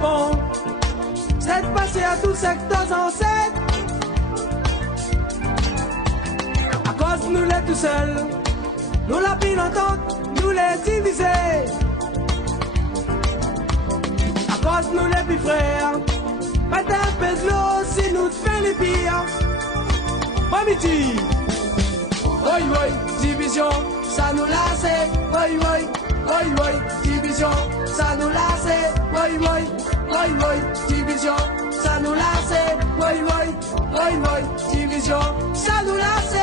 bon. C'est passé à tout secteur en 7. À cause nous les tout seuls, nous la pile entente, nous les diviser. À cause nous les plus frères, pas d'un peu de l'eau si nous fait les pires. Mamiti, oi oi, division, ça nous lasse. Oi oi, division, ça nous lasse. Oi, division, ça nous lasse. Oi, division, ça nous lasse.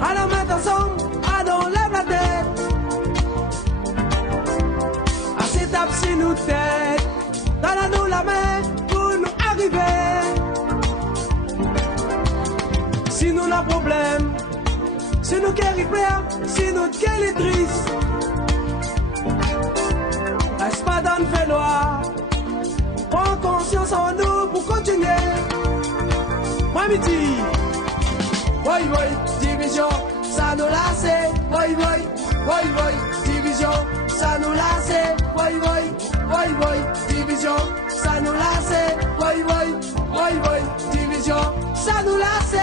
À la main ensemble, à dans lève la tête. À cette étape si nous tête, dans la nous la main pour nous arriver. Si nous avons problème, si nous querons faire, si nous querons triste, est-ce pas dans le fait loi? Prends conscience en nous pour continuer. Moi, midi. Oi, division, ça nous lasse. Oi, division, ça nous lasse. Oi, division, ça nous lasse. Oi, division, ça nous lasse.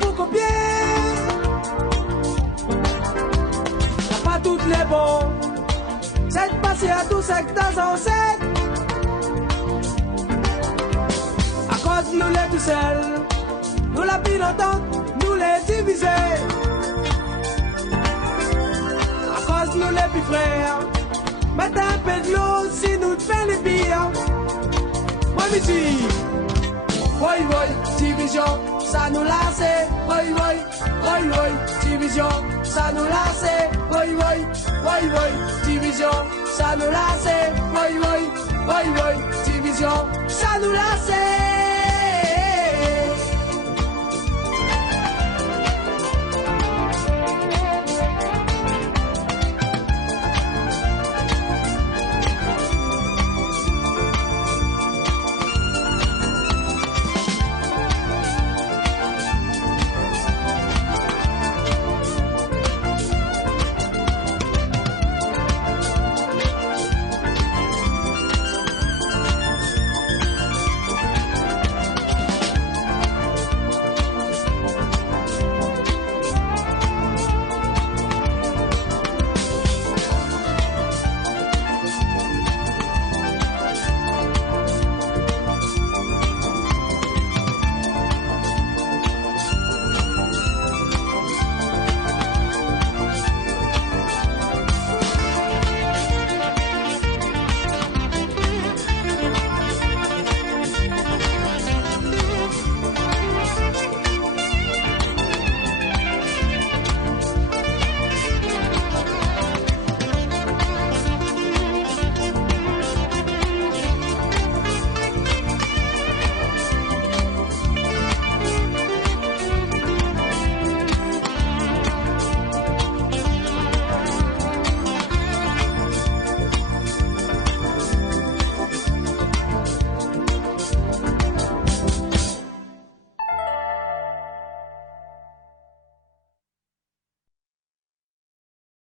Pour copier, y'a pas toutes les bons, c'est passé à tout secteur en 7. À cause nous les tout seuls, nous la pile entente, nous les diviser. À cause nous les plus frères, mettre un peu de l'eau si nous fait les pires. Moi ici, oi, division, ça nous lasse. Oi, division, ça nous lasse. Oi, division, ça nous lasse. Oi, division, ça nous lasse.